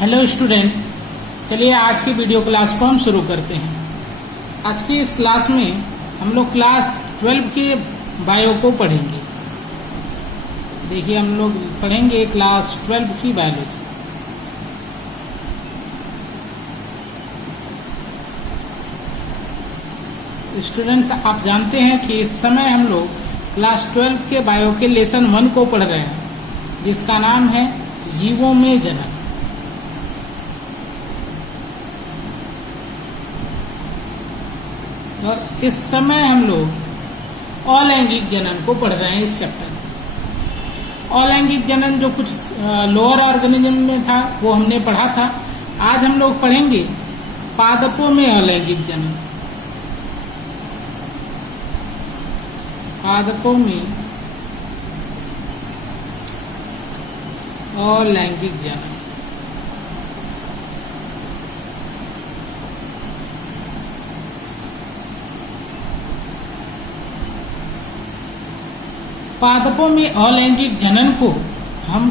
Hello student, चलिए आज की वीडियो क्लास को हम शुरू करते हैं। आज की इस क्लास में हम लोग क्लास 12 के बायो को पढ़ेंगे। देखिए, हम लोग पढ़ेंगे क्लास 12 की बायोलॉजी। स्टूडेंट्स, आप जानते हैं कि इस समय हम लोग क्लास 12 के बायो के लेसन 1 को पढ़ रहे हैं, जिसका नाम है जीवों में जनन। और इस समय हम लोग अलैंगिक जनन को पढ़ रहे हैं। इस चैप्टर में अलैंगिक जनन जो कुछ लोअर ऑर्गेनिज्म में था वो हमने पढ़ा था। आज हम लोग पढ़ेंगे पादपों में अलैंगिक जनन। पादपों में अलैंगिक जनन। पादपों में अलैंगिक जनन को हम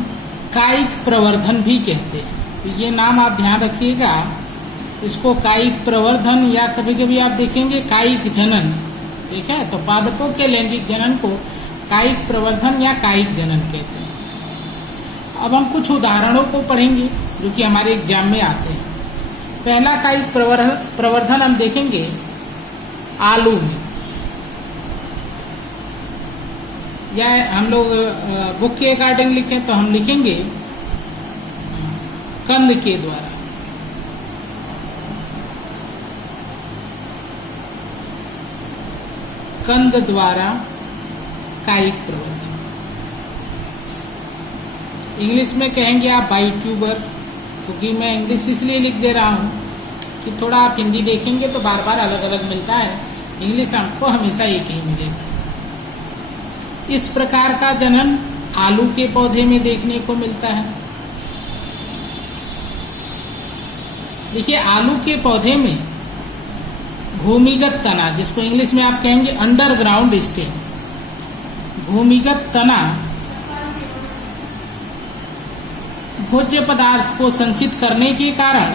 कायिक प्रवर्धन भी कहते हैं। तो ये नाम आप ध्यान रखिएगा, इसको कायिक प्रवर्धन या कभी कभी आप देखेंगे कायिक जनन। ठीक है, तो पादपों के लैंगिक जनन को कायिक प्रवर्धन या कायिक जनन कहते हैं। अब हम कुछ उदाहरणों को पढ़ेंगे जो कि हमारे एग्जाम में आते हैं। पहला कायिक प्रवर्धन हम देखेंगे आलू में, या हम लोग बुक के अकॉर्डिंग लिखें तो हम लिखेंगे कंद के द्वारा। कंद द्वारा कायिक प्रवर्धन। इंग्लिश में कहेंगे आप बाई ट्यूबर, क्योंकि मैं इंग्लिश इसलिए लिख दे रहा हूं कि थोड़ा आप हिंदी देखेंगे तो बार बार अलग अलग मिलता है, इंग्लिश आपको हमेशा एक ही मिलेगा। इस प्रकार का जनन आलू के पौधे में देखने को मिलता है। देखिए, आलू के पौधे में भूमिगत तना, जिसको इंग्लिश में आप कहेंगे अंडरग्राउंड स्टेम, भूमिगत तना भोज्य पदार्थ को संचित करने के कारण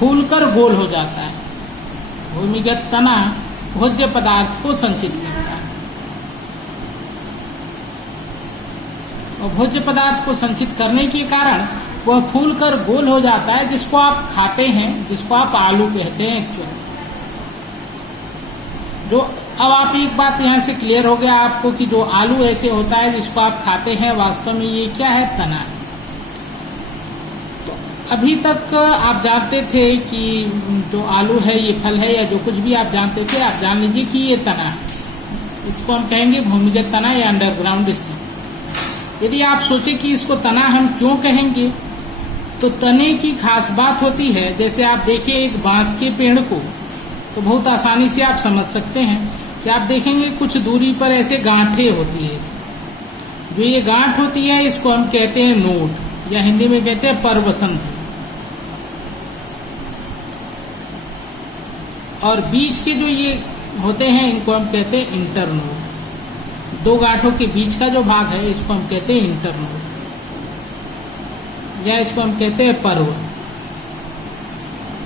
फूलकर गोल हो जाता है। भूमिगत तना भोज्य पदार्थ को संचित करता है और भोज्य पदार्थ को संचित करने के कारण वह फूलकर गोल हो जाता है, जिसको आप खाते हैं, जिसको आप आलू कहते हैं एक्चुअली। जो अब आप एक बात यहाँ से क्लियर हो गया आपको कि जो आलू ऐसे होता है जिसको आप खाते हैं, वास्तव में ये क्या है? तना है। तो अभी तक आप जानते थे कि जो आलू है ये फल है, या जो कुछ भी आप जानते थे, आप जान लीजिए कि ये तना है। इसको हम कहेंगे भूमिगत तना या अंडरग्राउंड स्टेम। यदि आप सोचे कि इसको तना हम क्यों कहेंगे, तो तने की खास बात होती है, जैसे आप देखिए एक बांस के पेड़ को, तो बहुत आसानी से आप समझ सकते हैं कि आप देखेंगे कुछ दूरी पर ऐसे गांठें होती है। जो ये गांठ होती है इसको हम कहते हैं नोड, या हिंदी में कहते हैं परवसंत। और बीच के जो ये होते हैं इनको हम कहते हैं इंटरनोड। दो गांठों के बीच का जो भाग है इसको हम कहते हैं इंटरनोड, या इसको हम कहते हैं पर्व,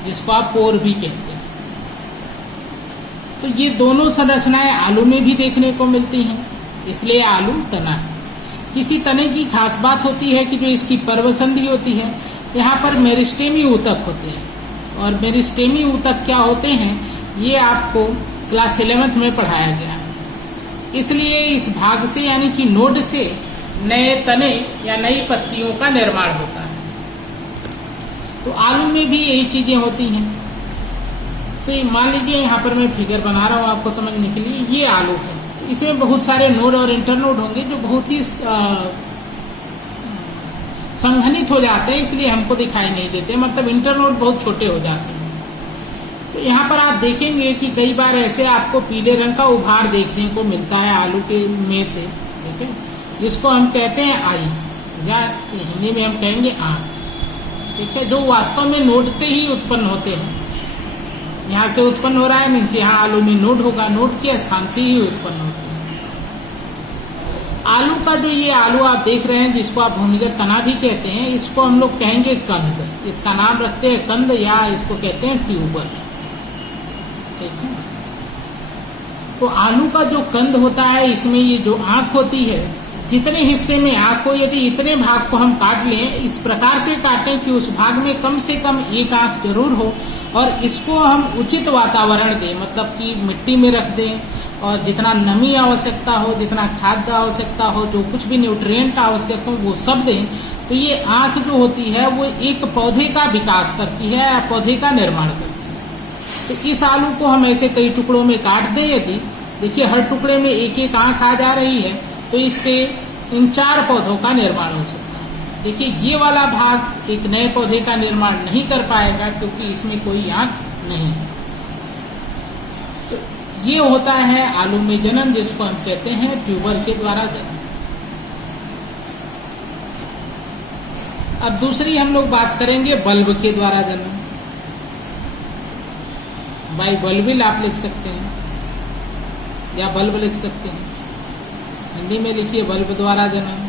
जिसको आप पोर भी कहते हैं। तो ये दोनों संरचनाएं आलू में भी देखने को मिलती हैं, इसलिए आलू तना है। किसी तने की खास बात होती है कि जो इसकी पर्वसंधि होती है, यहाँ पर मेरिस्टेमी ऊतक होते हैं। और मेरिस्टेमी ऊतक क्या होते हैं ये आपको क्लास 11th में पढ़ाया गया है। इसलिए इस भाग से, यानी कि नोड से, नए तने या नई पत्तियों का निर्माण होता है। तो आलू में भी यही चीजें होती हैं। तो मान लीजिए यहाँ पर मैं फिगर बना रहा हूँ आपको समझने के लिए, ये आलू है। तो इसमें बहुत सारे नोड और इंटरनोड होंगे जो बहुत ही संघनित हो जाते हैं, इसलिए हमको दिखाई नहीं देते, मतलब इंटरनोड बहुत छोटे हो जाते हैं। तो यहाँ पर आप देखेंगे कि कई बार ऐसे आपको पीले रंग का उभार देखने को मिलता है आलू के में से, ठीक है, जिसको हम कहते हैं आई, या हिंदी में हम कहेंगे आंख। ठीक है, जो वास्तव में नोड से ही उत्पन्न होते हैं। यहाँ से उत्पन्न हो रहा है मीन्स यहाँ आलू में नोड होगा, नोड के स्थान से ही उत्पन्न होते हैं। आलू का जो ये आलू आप देख रहे हैं, जिसको आप भूमिगत तना भी कहते हैं, इसको हम लोग कहेंगे कंद। इसका नाम रखते हैं कंद, या इसको कहते हैं ट्यूबर। ठीक है। तो आलू का जो कंद होता है, इसमें ये जो आंख होती है, जितने हिस्से में आंख हो, यदि इतने भाग को हम काट लें, इस प्रकार से काटें कि उस भाग में कम से कम एक आंख जरूर हो, और इसको हम उचित वातावरण दें, मतलब कि मिट्टी में रख दें, और जितना नमी आवश्यकता हो, जितना खाद्य आवश्यकता हो, जो कुछ भी न्यूट्रिएंट आवश्यक हो, वो सब दें। तो ये आंख जो होती है वो एक पौधे का विकास करती है, पौधे का निर्माण करती है। तो इस आलू को हम ऐसे कई टुकड़ों में काट दें, यदि देखिए हर टुकड़े में एक एक आंख आ जा रही है, तो इससे इन 4 पौधों का निर्माण हो सकता है। देखिए ये वाला भाग एक नए पौधे का निर्माण नहीं कर पाएगा, क्योंकि इसमें कोई आंख नहीं है। तो ये होता है आलू में जनन, जिसको हम कहते हैं ट्यूबर के द्वारा जनन। अब दूसरी हम लोग बात करेंगे बल्ब के द्वारा जनन। बाई बल्बिल आप लिख सकते हैं, या बल्ब लिख सकते हैं। हिंदी में लिखिए बल्ब द्वारा जनन।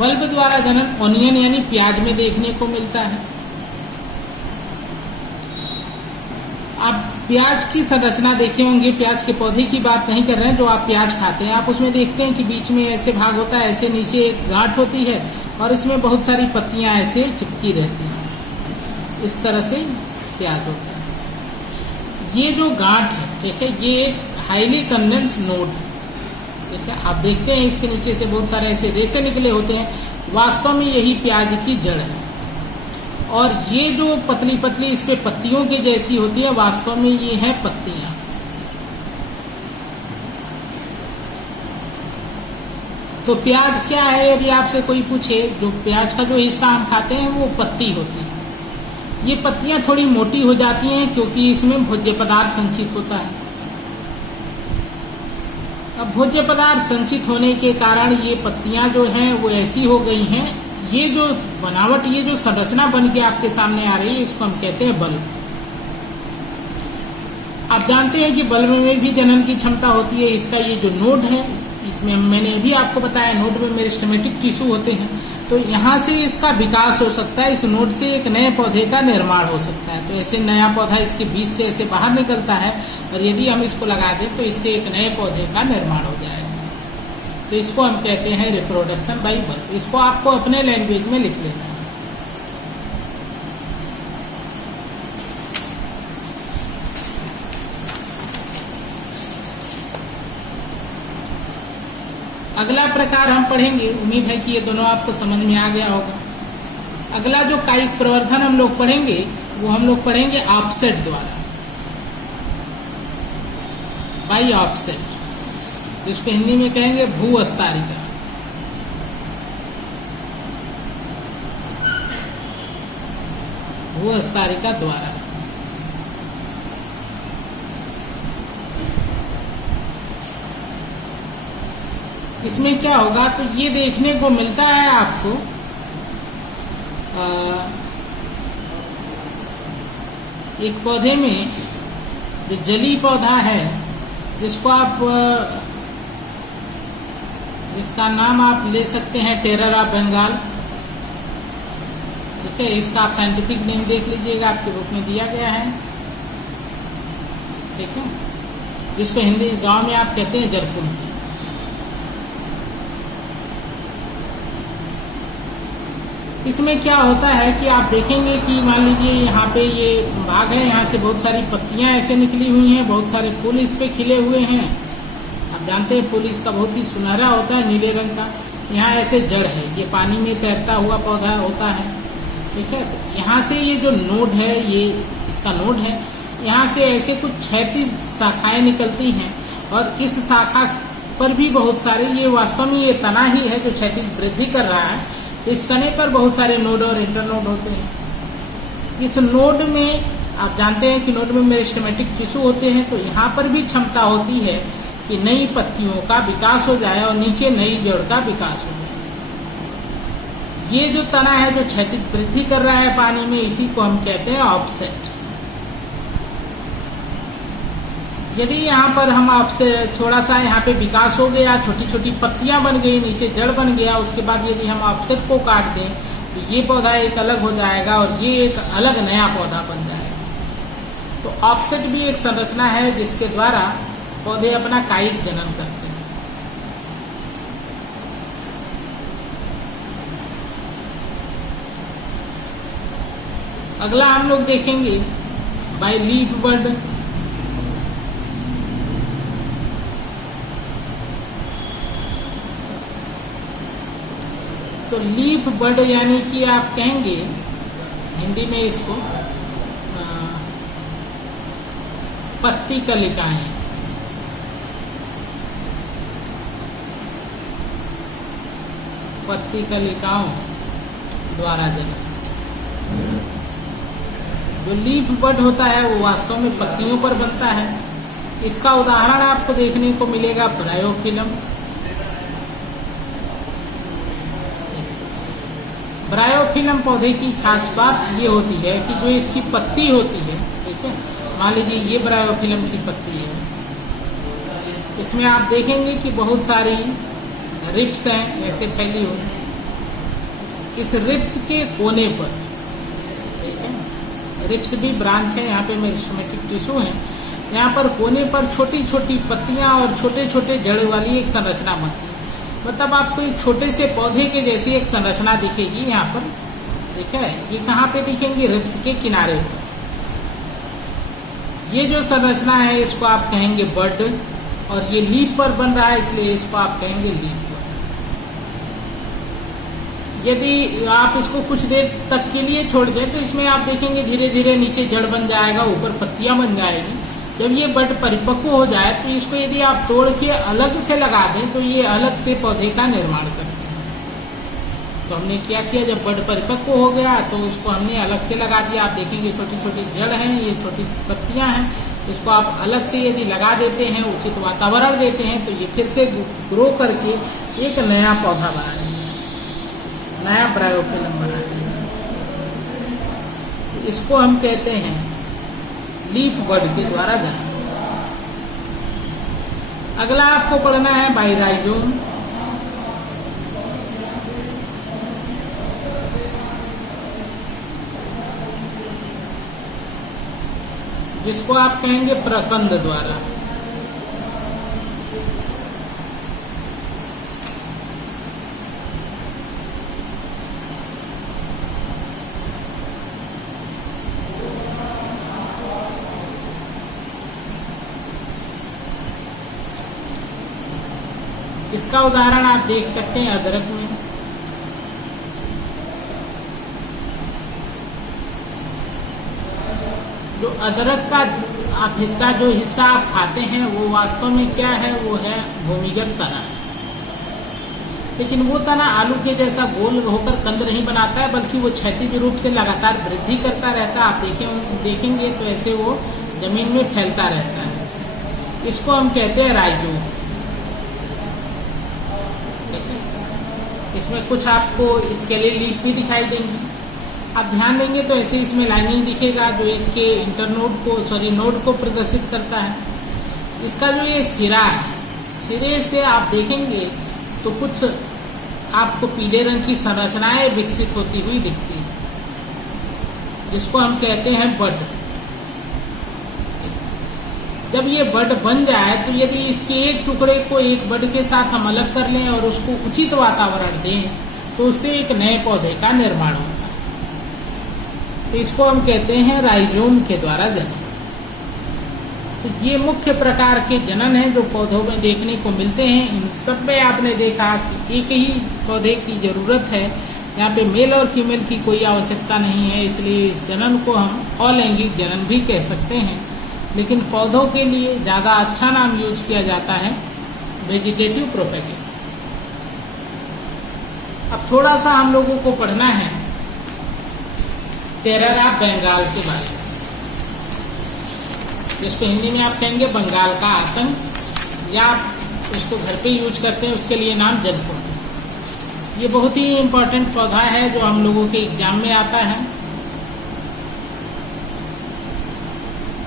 बल्ब द्वारा जनन ओनियन यानी प्याज में देखने को मिलता है। आप प्याज की संरचना देखे होंगे, प्याज के पौधे की बात नहीं कर रहे हैं, जो आप प्याज खाते हैं, आप उसमें देखते हैं कि बीच में ऐसे भाग होता है, ऐसे नीचे एक गांठ होती है, और इसमें बहुत सारी पत्तियां ऐसे चिपकी रहती हैं। इस तरह से प्याज होता है। ये जो गांठ है, ठीक है, ये एक हाईली कंडेंस नोड है। ठीक है, आप देखते हैं इसके नीचे से बहुत सारे ऐसे रेसे निकले होते हैं, वास्तव में यही प्याज की जड़ है। और ये जो पतली पतली इस पे पत्तियों के जैसी होती है, वास्तव में ये है पत्तियां। तो प्याज क्या है, यदि आपसे कोई पूछे, जो प्याज का जो हिस्सा हम खाते हैं वो पत्ती होती है। ये पत्तियां थोड़ी मोटी हो जाती हैं, क्योंकि इसमें भोज्य पदार्थ संचित होता है। अब भोज्य पदार्थ संचित होने के कारण ये पत्तियां जो हैं वो ऐसी हो गई हैं। ये जो बनावट, ये जो संरचना बन के आपके सामने आ रही है, इसको हम कहते हैं बल्ब। आप जानते हैं कि बल्ब में भी जनन की क्षमता होती है। इसका ये जो नोड है, इसमें मैंने अभी आपको बताया, नोड में मेरिस्टेमेटिक टिश्यू होते हैं, तो यहाँ से इसका विकास हो सकता है। इस नोड से एक नए पौधे का निर्माण हो सकता है। तो ऐसे नया पौधा इसके बीच से ऐसे बाहर निकलता है, और यदि हम इसको लगा दें तो इससे एक नए पौधे का निर्माण हो जाएगा। तो इसको हम कहते हैं रिप्रोडक्शन बाय बल्ब। इसको आपको अपने लैंग्वेज में लिख लेना है। अगला प्रकार हम पढ़ेंगे, उम्मीद है कि ये दोनों आपको समझ में आ गया होगा। अगला जो कायिक प्रवर्धन हम लोग पढ़ेंगे, वो हम लोग पढ़ेंगे ऑफसेट द्वारा, बाई ऑफसेट, जिसको हिंदी में कहेंगे भू-अस्तारिका। भू-अस्तारिका द्वारा। इसमें क्या होगा, तो ये देखने को मिलता है आपको एक पौधे में, जो जली पौधा है, जिसको आप, जिसका नाम आप ले सकते हैं टेरर ऑफ बंगाल। ठीक है, इसका आप साइंटिफिक नेम देख लीजिएगा, आपके बुक में दिया गया है। ठीक है, जिसको हिंदी गांव में आप कहते हैं जरकुंठी। इसमें क्या होता है कि आप देखेंगे कि मान लीजिए यहाँ पे ये भाग है, यहाँ से बहुत सारी पत्तियां ऐसे निकली हुई हैं, बहुत सारे फूल इस पे खिले हुए हैं। आप जानते हैं फूल इसका बहुत ही सुनहरा होता है, नीले रंग का। यहाँ ऐसे जड़ है, ये पानी में तैरता हुआ पौधा होता है। ठीक है, तो यहाँ से ये जो नोड है, ये इसका नोड है, यहाँ से ऐसे कुछ क्षैतिज शाखाएं निकलती हैं, और इस शाखा पर भी बहुत सारे, ये वास्तव में ये तना ही है जो क्षैतिज वृद्धि कर रहा है। इस तने पर बहुत सारे नोड और इंटरनोड होते हैं। इस नोड में आप जानते हैं कि नोड में मेरिस्टेमेटिक टिश्यू होते हैं, तो यहाँ पर भी क्षमता होती है कि नई पत्तियों का विकास हो जाए और नीचे नई जड़ का विकास हो जाए। ये जो तना है जो क्षैतिज वृद्धि कर रहा है पानी में, इसी को हम कहते हैं ऑफसेट। यदि यहाँ पर हम आपसे थोड़ा सा यहाँ पे विकास हो गया, छोटी छोटी पत्तियां बन गई, नीचे जड़ बन गया, उसके बाद यदि हम ऑफसेट को काट दें तो ये पौधा एक अलग हो जाएगा और ये एक अलग नया पौधा बन जाएगा। तो ऑफसेट भी एक संरचना है जिसके द्वारा पौधे अपना कायिक जनन करते हैं। अगला हम लोग देखेंगे बाय लीफ बड। तो लीफ बड यानी कि आप कहेंगे हिंदी में इसको पत्ती कलिकाएं। पत्ती कलिकाओं द्वारा जनन। जो लीफ बड होता है वो वास्तव में पत्तियों पर बनता है। इसका उदाहरण आपको देखने को मिलेगा ब्रायोफिलम। ब्रायोफिलम पौधे की खास बात ये होती है कि जो इसकी पत्ती होती है, ठीक है, मान लीजिए ये ब्रायोफिलम की पत्ती है, इसमें आप देखेंगे कि बहुत सारी रिप्स हैं ऐसे फैली हुई। इस रिप्स के कोने पर, ठीक है, रिप्स भी ब्रांच है, यहाँ पे मेरिस्टेमेटिक टिश्यू है, यहाँ पर कोने पर छोटी छोटी पत्तियां और छोटे छोटे जड़ वाली एक संरचना बनती है। मतलब आपको एक छोटे से पौधे के जैसी एक संरचना दिखेगी यहाँ पर, ठीक है। ये कहाँ पे दिखेंगी? रिप्स के किनारे पर। ये जो संरचना है इसको आप कहेंगे बड, और ये लीफ पर बन रहा है इसलिए इसको आप कहेंगे लीफ बड। यदि आप इसको कुछ देर तक के लिए छोड़ दें तो इसमें आप देखेंगे धीरे धीरे नीचे जड़ बन जाएगा, ऊपर पत्तियां बन जाएगी। जब ये बड परिपक्व हो जाए तो इसको यदि आप तोड़ के अलग से लगा दें तो ये अलग से पौधे का निर्माण करते हैं। तो हमने क्या किया, जब बड परिपक्व हो गया तो उसको हमने अलग से लगा दिया। आप देखेंगे छोटी छोटी जड़ हैं, ये छोटी पत्तियां हैं, इसको आप अलग से यदि लगा देते हैं, उचित वातावरण देते हैं तो ये फिर से ग्रो करके एक नया पौधा बना देंगे, नया ब्रायोफिलम बना देंगे। इसको हम कहते हैं लीफ बड के द्वारा जनन। अगला आपको पढ़ना है बाय राइजोम। जिसको आप कहेंगे प्रकंद द्वारा। इसका उदाहरण आप देख सकते हैं अदरक में। जो अदरक का आप जो हिस्सा आप खाते हैं वो वास्तव में क्या है, वो है भूमिगत तना। लेकिन वो तना आलू के जैसा गोल होकर कंद नहीं बनाता है, बल्कि वो क्षैतिज रूप से लगातार वृद्धि करता रहता है। आप देखेंगे तो ऐसे वो जमीन में फैलता रहता है। इसको हम कहते हैं राइजोम। इसमें कुछ आपको इसके लिए लीफ भी दिखाई देंगी। आप ध्यान देंगे तो ऐसे इसमें लाइनिंग दिखेगा जो इसके नोड को प्रदर्शित करता है। इसका जो ये सिरा है, सिरे से आप देखेंगे तो कुछ आपको पीले रंग की संरचनाएं विकसित होती हुई दिखती है, जिसको हम कहते हैं बड। जब ये बड बन जाए तो यदि इसके एक टुकड़े को एक बड के साथ हम अलग कर लें और उसको उचित वातावरण दें तो उससे एक नए पौधे का निर्माण होता है। तो इसको हम कहते हैं राइजोम के द्वारा जनन। तो ये मुख्य प्रकार के जनन हैं जो पौधों में देखने को मिलते हैं। इन सब में आपने देखा कि एक ही पौधे की जरूरत है, यहाँ पे मेल और फीमेल की कोई आवश्यकता नहीं है। इसलिए इस जनन को हम अलैंगिक जनन भी कह सकते हैं। लेकिन पौधों के लिए ज्यादा अच्छा नाम यूज किया जाता है वेजिटेटिव प्रोपेगेशन। अब थोड़ा सा हम लोगों को पढ़ना है टेरर ऑफ बंगाल के बारे में, जिसको हिंदी में आप कहेंगे बंगाल का आतंक, या आप उसको घर पे यूज करते हैं, उसके लिए नाम जलकुंभी। ये बहुत ही इम्पोर्टेंट पौधा है जो हम लोगों के एग्जाम में आता है।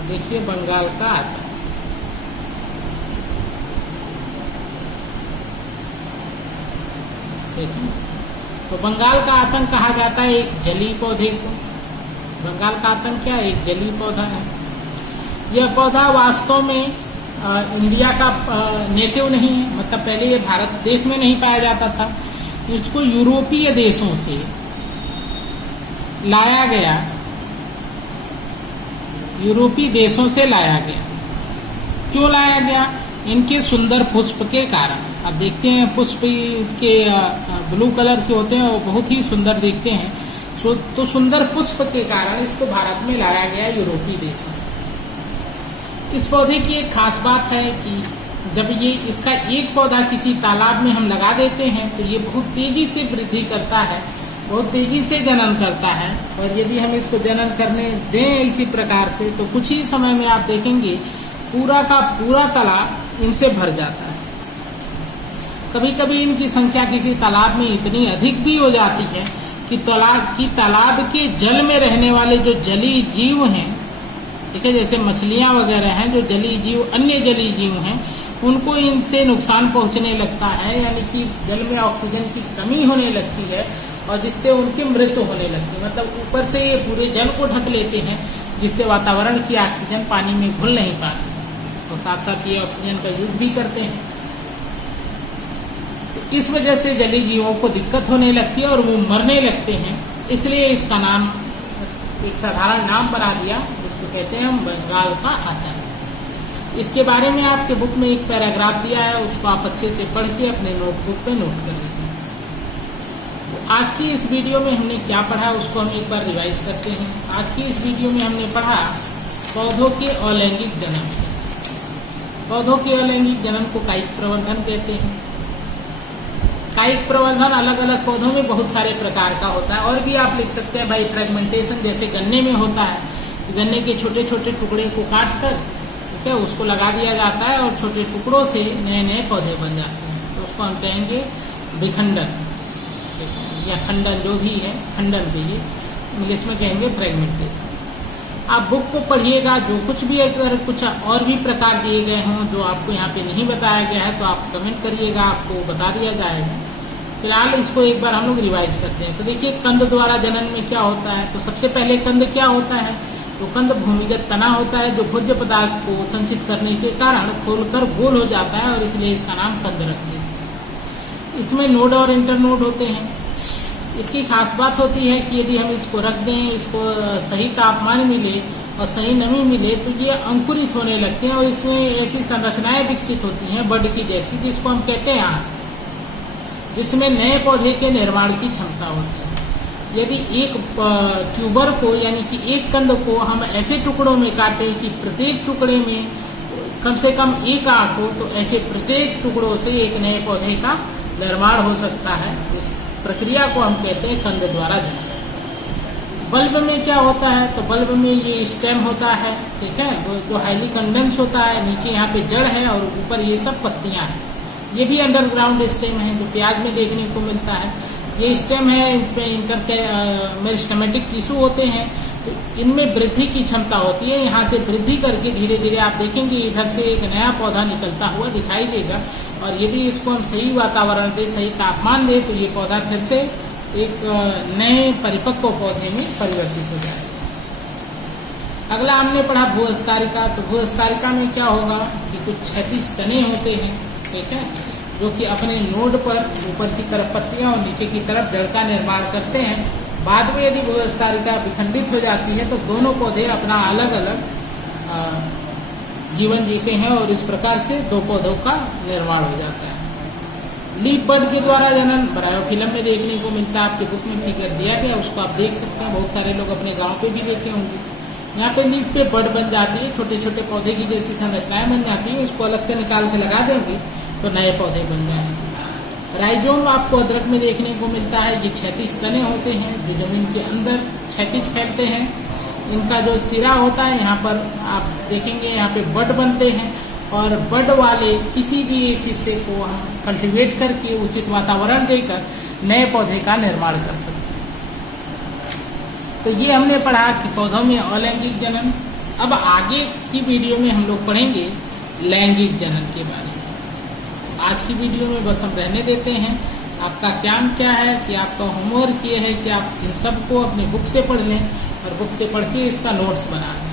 देखिए बंगाल का आतंक, देखें तो बंगाल का आतंक कहा जाता है एक जलीय पौधे को। बंगाल का आतंक क्या है? एक जलीय पौधा है। यह पौधा वास्तव में इंडिया का नेटिव नहीं है, मतलब पहले ये भारत देश में नहीं पाया जाता था। इसको यूरोपीय देशों से लाया गया, यूरोपीय देशों से लाया गया। क्यों लाया गया? इनके सुंदर पुष्प के कारण। आप देखते हैं पुष्प इसके ब्लू कलर के होते हैं और बहुत ही सुंदर दिखते हैं। तो सुंदर पुष्प के कारण इसको भारत में लाया गया यूरोपीय देशों से। इस पौधे की एक खास बात है कि जब ये इसका एक पौधा किसी तालाब में हम लगा देते हैं तो ये बहुत तेजी से वृद्धि करता है, बहुत तेजी से जनन करता है। और यदि हम इसको जनन करने दें इसी प्रकार से तो कुछ ही समय में आप देखेंगे पूरा का पूरा तालाब इनसे भर जाता है। कभी कभी इनकी संख्या किसी तालाब में इतनी अधिक भी हो जाती है कि तालाब के जल में रहने वाले जो जलीय जीव हैं, ठीक है, जैसे मछलियां वगैरह हैं, जो जलीय जीव अन्य जलीय जीव हैं, उनको इनसे नुकसान पहुंचने लगता है, यानी कि जल में ऑक्सीजन की कमी होने लगती है और जिससे उनकी मृत्यु होने लगती है। मतलब ऊपर से ये पूरे जल को ढक लेते हैं जिससे वातावरण की ऑक्सीजन पानी में घुल नहीं पाती, तो साथ साथ ये ऑक्सीजन का यूज भी करते हैं। तो इस वजह से जलीय जीवों को दिक्कत होने लगती है और वो मरने लगते हैं। इसलिए इसका नाम एक साधारण नाम बना दिया, जिसको कहते हैं बंगाल का आतंक। इसके बारे में आपके बुक में एक पैराग्राफ दिया है, उसको आप अच्छे से पढ़ के अपने नोटबुक पे नोट कर लीजिए। तो आज की इस वीडियो में हमने क्या पढ़ा उसको हम एक बार रिवाइज करते हैं। आज की इस वीडियो में हमने पढ़ा पौधों के अलैंगिक जनन। पौधों के अलैंगिक जनन को कायिक प्रवर्धन कहते हैं। कायिक प्रवर्धन अलग अलग पौधों में बहुत सारे प्रकार का होता है, और भी आप लिख सकते हैं भाई फ्रेगमेंटेशन, जैसे गन्ने में होता है। गन्ने के छोटे छोटे टुकड़े को काट कर, ठीक है, उसको लगा दिया जाता है और छोटे टुकड़ों से नए नए पौधे बन जाते हैं। तो उसको हम कहेंगे विखंडन या खंडन, जो भी है खंडन कहिए, इंग्लिश में कहेंगे फ्रेगमेंटेशन। आप बुक को पढ़िएगा, जो कुछ भी अगर कुछ और भी प्रकार दिए गए हों जो आपको यहाँ पे नहीं बताया गया है तो आप कमेंट करिएगा, आपको बता दिया जाएगा। फिलहाल इसको एक बार हम लोग रिवाइज करते हैं। तो देखिए कंद द्वारा जनन में क्या होता है। तो सबसे पहले कंद क्या होता है? तो कंद भूमिगत तना होता है जो भोज्य पदार्थ को संचित करने के कारण खोलकर गोल हो जाता है और इसलिए इसका नाम कंद रख दिया। इसमें नोड और इंटरनोड होते हैं। इसकी खास बात होती है कि यदि हम इसको रख दें, इसको सही तापमान मिले और सही नमी मिले तो ये अंकुरित होने लगते हैं और इसमें ऐसी संरचनाएं विकसित होती हैं बड की जैसी, जिसको हम कहते हैं आंत, जिसमें नए पौधे के निर्माण की क्षमता होती है। यदि एक ट्यूबर को यानी कि एक कंद को हम ऐसे टुकड़ों में काटें कि प्रत्येक टुकड़े में कम से कम एक आंख हो, तो ऐसे प्रत्येक टुकड़ों से एक नए पौधे का निर्माण हो सकता है। इस प्रक्रिया को हम कहते हैं कंद द्वारा जनन। बल्ब में क्या होता है? तो बल्ब में ये स्टेम होता है, ठीक है, जो हाईली कंडेंस होता है। नीचे यहाँ पे जड़ है और ऊपर ये सब पत्तियां हैं। ये भी अंडरग्राउंड स्टेम है जो प्याज में देखने को मिलता है। ये स्टेम है, इसमें मेरिस्टेमेटिक टिश्यू होते हैं, तो इनमें वृद्धि की क्षमता होती है। यहाँ से वृद्धि करके धीरे धीरे आप देखेंगे इधर से एक नया पौधा निकलता हुआ दिखाई देगा, और यदि इसको हम सही वातावरण दे, सही तापमान दे, तो ये पौधा फिर से एक नए परिपक्व पौधे में परिवर्तित हो जाएगा। अगला हमने पढ़ा भूअस्तारिका। तो भूअस्तारिका में क्या होगा कि कुछ क्षैतिज तने होते हैं, ठीक है, जो कि अपने नोड पर ऊपर की तरफ पत्तियां और नीचे की तरफ जड़ का निर्माण करते हैं। बाद में यदि भूअस्तारिका विखंडित हो जाती है तो दोनों पौधे अपना अलग अलग जीवन जीते हैं और इस प्रकार से दो पौधों का निर्माण हो जाता है। लीफ बड के द्वारा जनन ब्रायोफिलम में देखने को मिलता है। आपके बुक में फिगर दिया गया, उसको आप देख सकते हैं। बहुत सारे लोग अपने गांव पे भी देखे होंगे। यहाँ पे लीफ पे बड बन जाती है, छोटे छोटे पौधे की जैसी संरचनाएं बन जाती है। इसको अलग से निकाल के लगा देंगे तो नए पौधे बन जाएंगे। राइजोम आपको अदरक में देखने को मिलता है। ये क्षैतिज तने होते हैं जो जमीन के अंदर क्षैतिज फैलते हैं। इनका जो सिरा होता है, यहाँ पर आप देखेंगे यहाँ पे बड बनते हैं, और बड वाले किसी भी एक हिस्से को हम कल्टीवेट करके उचित वातावरण देकर नए पौधे का निर्माण कर सकते हैं। तो ये हमने पढ़ा कि पौधों में अलैंगिक जनन। अब आगे की वीडियो में हम लोग पढ़ेंगे लैंगिक जनन के बारे में। आज की वीडियो में बस हम रहने देते हैं। आपका काम क्या है कि आपका होमवर्क ये है कि आप इन सबको अपनी बुक से पढ़ लें और बुक से पढ़ के इसका नोट्स बना लें।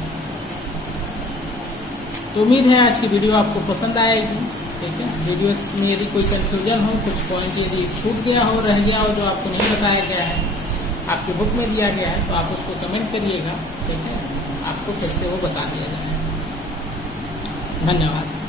तो उम्मीद है आज की वीडियो आपको पसंद आएगी। ठीक है, वीडियो में यदि कोई कंफ्यूजन हो, कुछ पॉइंट यदि छूट गया हो, रह गया हो, जो आपको नहीं बताया गया है, आपकी बुक में दिया गया है, तो आप उसको कमेंट करिएगा। ठीक है, आपको फिर से वो बता दिया जाएगा। धन्यवाद।